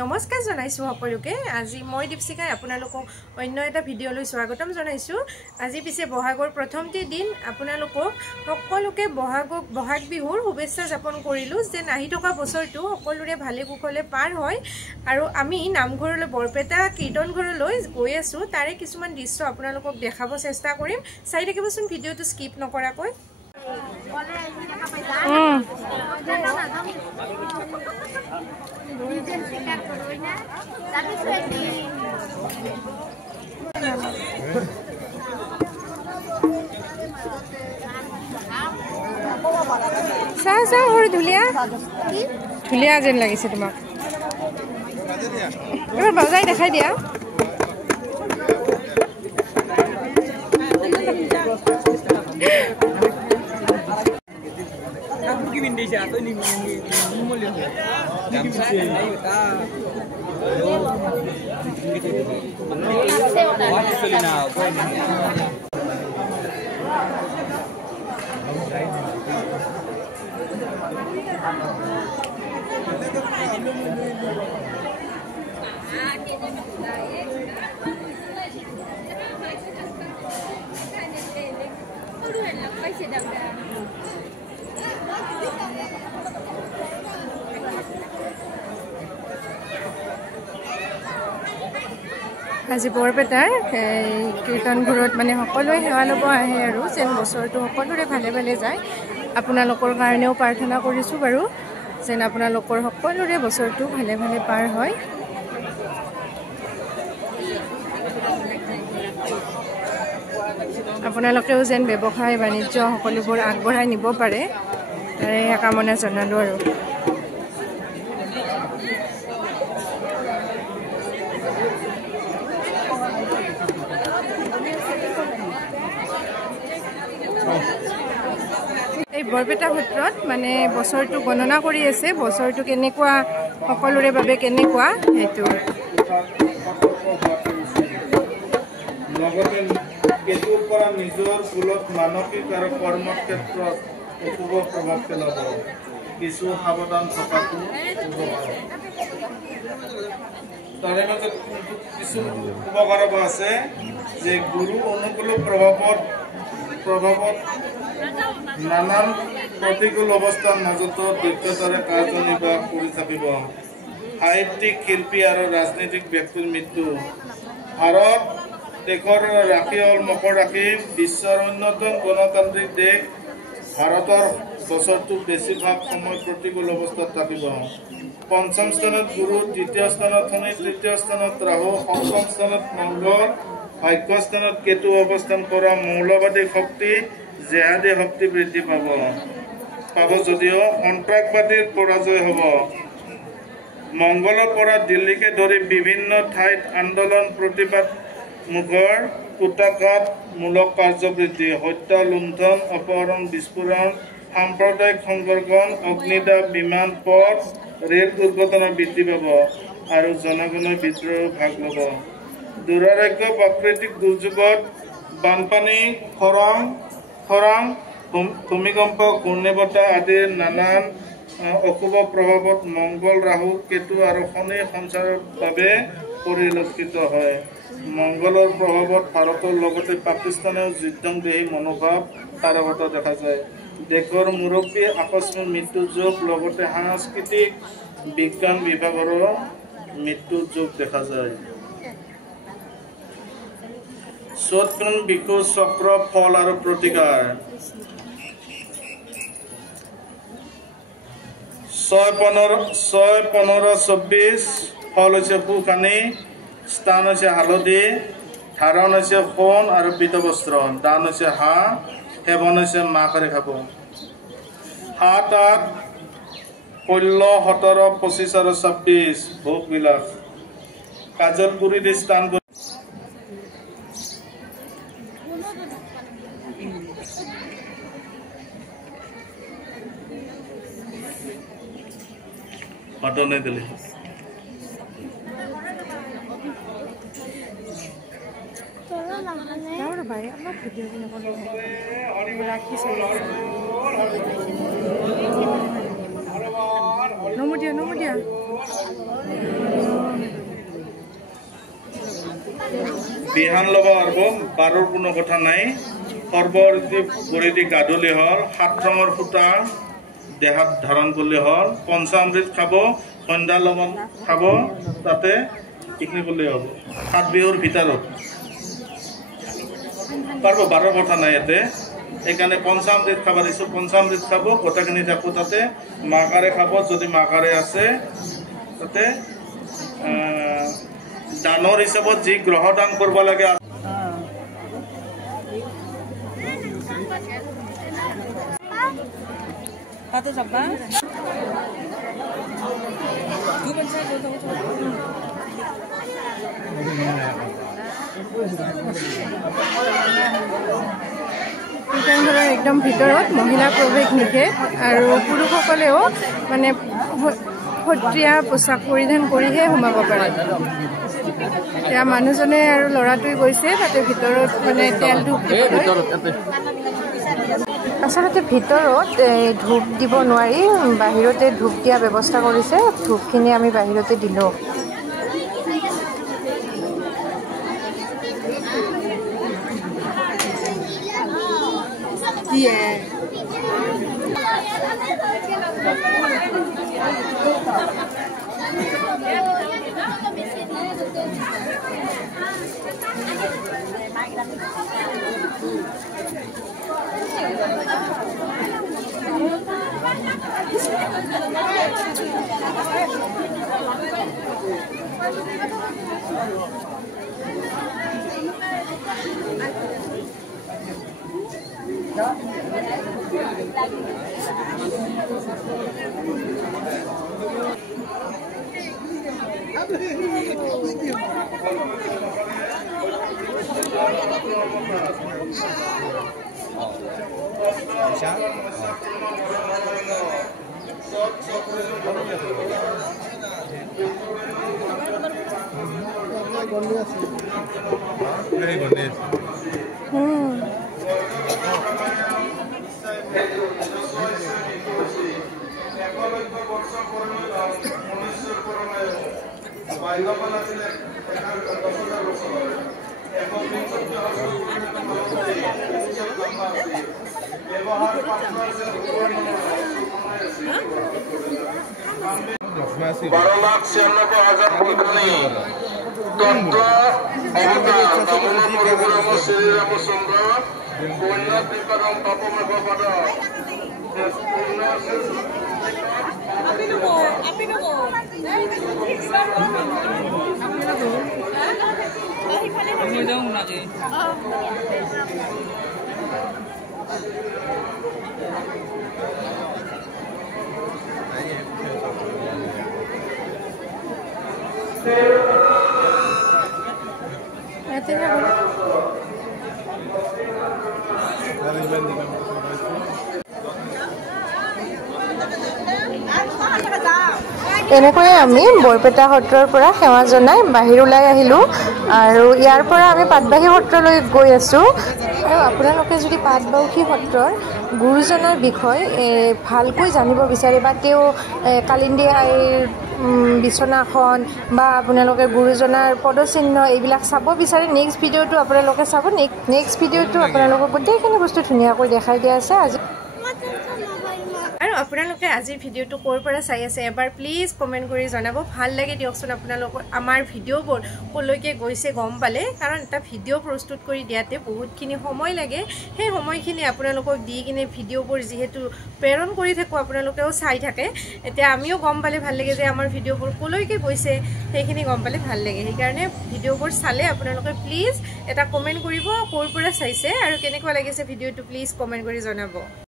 নমস্কাৰ জনাইছো সকলোকে আজি মই দীপশিকাই আপোনালোকক অন্য এটা ভিডিঅ'লৈ স্বাগতম জনাইছো আজি পিছে বহাগৰ প্ৰথমটি দিন আপোনালোকক সকলোকে বহাগ বিহুৰ শুভেচ্ছা যাপন কৰিলো যে নাহি থকা বছৰটো সকলোৰে ভালে কুশলে পাৰ হয় আৰু আমি নামঘৰলৈ বৰপেটা কীৰ্তন ঘৰলৈ গৈ আছো তাৰে কিছুমান দৃশ্য আপোনালোকক দেখাব চেষ্টা কৰিম চাই থাকিবচোন ভিডিঅ'টো স্কিপ নকৰাকৈ ধুলিয়া যেন লাগিছে তোমাক এবাৰ বজাই দেখাই দিয়া আজি বৰপেটাৰ কীৰ্তন ঘৰত মানে সকলোৱে সেৱা ল'ব আহে আৰু যেন বছৰটো সকলোৰে ভালে ভালে যায় আপোনালোকৰ কাৰণেও প্ৰাৰ্থনা কৰিছোঁ বাৰু যেন আপোনালোকৰ সকলোৰে বছৰটো ভালে ভালে পাৰ হয় আপোনালোকেও যেন ব্যৱসায় বাণিজ্য সকলোবোৰ আগবঢ়াই নিব পাৰে তাৰে কামনা জনালোঁ আৰু এই বৰপেটা সত্ৰত মানে বছৰটো গণনা কৰি আছে বছৰটো কেনেকুৱা সকলোৰে বাবে কেনেকুৱা সেইটো লগতে কেতুৰ পৰা নিজৰ কুলত মানসিক আৰু কৰ্মৰ ক্ষেত্ৰত অশুভ প্ৰভাৱ পেলাব কিছু সাৱধান থকাটো তাৰে মাজত কিছু উপকাৰক আছে যে গুৰু অনুকূল প্ৰভাৱত নানান প্ৰতিকূল অৱস্থাৰ মাজতো দক্ষতাৰে কাৰ্যনিৰ্বাহ কৰি থাকিব সাহিত্যিক শিল্পী আৰু ৰাজনৈতিক ব্যক্তিৰ মৃত্যু ভাৰত দেশৰ ৰাশি হ'ল মকৰ ৰাশি বিশ্বৰ অন্যতম গণতান্ত্ৰিক দেশ ভাৰতৰ বছৰটো বেছিভাগ সময় প্ৰতিকূল অৱস্থাত থাকিব পঞ্চম স্থানত গুৰু দ্বিতীয় স্থানত শনি তৃতীয় স্থানত ৰাহু সপ্তম স্থানত মংগল ভাগ্যস্থানত কেতু অৱস্থান কৰা মৌলবাদী শক্তি জেহাদী শক্তি বৃদ্ধি পাব যদিও সন্ত্ৰাসবাদীৰ পৰাজয় হ'ব মংগলৰ পৰা দিল্লীকে ধৰি বিভিন্ন ঠাইত আন্দোলন প্ৰতিবাদ মুখৰ কুটাঘাতমূলক কাৰ্যবৃদ্ধি হত্যা লুণ্ঠন অপহৰণ বিস্ফোৰণ সাম্প্ৰদায়িক সংঘৰ্ষণ অগ্নিদাহ বিমান পথ ৰেল দুৰ্ঘটনা বৃদ্ধি পাব আৰু জনগণৰ বিদ্ৰোহ ভাগ ল'ব দুৰাৰোগ্য প্ৰাকৃতিক দুৰ্যোগত বানপানী খৰাং ভূমিকম্প ঘূৰ্ণীবতাহ আদিৰ নানান অশুভ প্ৰভাৱত মংগল ৰাহু কেতু আৰু শনি সঞ্চাৰৰ বাবে পৰিলক্ষিত হয় মংগলৰ প্ৰভাৱত ভাৰতৰ লগতে পাকিস্তানেও যুদ্ধংদেহী মনোভাৱ তাৰকত দেখা যায় দেশৰ মুৰব্বী আকস্মিক মৃত্যুৰ যোগ লগতে সাংস্কৃতিক বিজ্ঞান বিভাগৰো মৃত্যুৰ যোগ দেখা যায় চ'তপুন বিহু চক্ৰ ফল আৰু প্ৰতিকাৰ 6-15-24 ফল হৈছে সুখানি স্থান হৈছে হালধি ধাৰণ হৈছে সোণ আৰু পীতবস্ত্ৰ দান হৈছে হাঁহ সেৱন হৈছে মাকেৰে খাব 7-8 16-17-25 আৰু 26 ভোগ বিলাস কাজলগুৰিত স্থান পাটনে দিলে ভাই আমাৰ ভিডিও ৰাখিছে নমো দিয়া বিহান ল'ব পাৰিব বাৰৰ কোনো কথা নাই সৰ্বৰীতি পৰিধি গাধূলি হ'ল 7 ৰঙৰ সূতা দেহাত ধাৰণ কৰিলে হ'ল পঞ্চামৃত খাব সন্ধ্যা লবণ খাব তাতে এইখিনি কৰিলে হ'ব 7 বিহুৰ ভিতৰত পাৰিব বাৰৰ কথা নাই ইয়াতে এইকাৰণে পঞ্চামৃত খাব দিছোঁ পঞ্চামৃত খাব গোটেইখিনি থাকো তাতে মাকাৰে খাব যদি মাকাৰে আছে তাতে দানৰ হিচাপত যি গ্ৰহ দান কৰিব লাগে Pato siapa? একদম ভিতৰত মহিলা প্ৰৱেশ নিষেধ আৰু পুৰুষসকলেও মানে সত্ৰীয়া পোছাক পৰিধান কৰিহে সোমাব পাৰে এতিয়া মানুহজনে আৰু ল'ৰাটোৱে গৈছে তাতে ভিতৰত মানে তেল ধূপ দিবলৈ আচলতে ভিতৰত ধূপ দিব নোৱাৰি বাহিৰতে ধূপ দিয়া ব্যৱস্থা কৰিছে ধূপখিনি আমি বাহিৰতে দিলোঁ এনেকৈয়ে আমি বৰপেটা সত্ৰৰ পৰা সেৱা জনাই বাহিৰ ওলাই আহিলোঁ আৰু ইয়াৰ পৰা আমি পাটবাহী সত্ৰলৈ গৈ আছোঁ আৰু আপোনালোকে যদি পাটবাহী সত্ৰৰ গুৰুজনাৰ বিষয়ে ভালকৈ জানিব বিচাৰে বা তেওঁ কালিন্দী আইৰ বিচনাখন বা আপোনালোকে গুৰুজনাৰ পদচিহ্ন এইবিলাক চাব বিচাৰে নেক্সট ভিডিঅ'টো আপোনালোকে চাব নেক্সট ভিডিঅ'টো আপোনালোকক গোটেইখিনি বস্তু ধুনীয়াকৈ দেখাই দিয়া আছে আজি আৰু আপোনালোকে আজিৰ ভিডিঅ'টো ক'ৰ পৰা চাই আছে এবাৰ প্লিজ কমেণ্ট কৰি জনাব ভাল লাগে দিয়কচোন আপোনালোকৰ আমাৰ ভিডিঅ'বোৰ ক'লৈকে গৈছে গম পালে কাৰণ এটা ভিডিঅ' প্ৰস্তুত কৰি দিয়াতে বহুতখিনি সময় লাগে সেই সময়খিনি আপোনালোকক দি কিনে ভিডিঅ'বোৰ যিহেতু প্ৰেৰণ কৰি থাকোঁ আপোনালোকেও চাই থাকে এতিয়া আমিও গম পালে ভাল লাগে যে আমাৰ ভিডিঅ'বোৰ ক'লৈকে গৈছে সেইখিনি গম পালে ভাল লাগে সেইকাৰণে ভিডিঅ'বোৰ চালে আপোনালোকে প্লিজ এটা কমেণ্ট কৰিব ক'ৰ পৰা চাইছে আৰু কেনেকুৱা লাগিছে ভিডিঅ'টো প্লিজ কমেণ্ট কৰি জনাব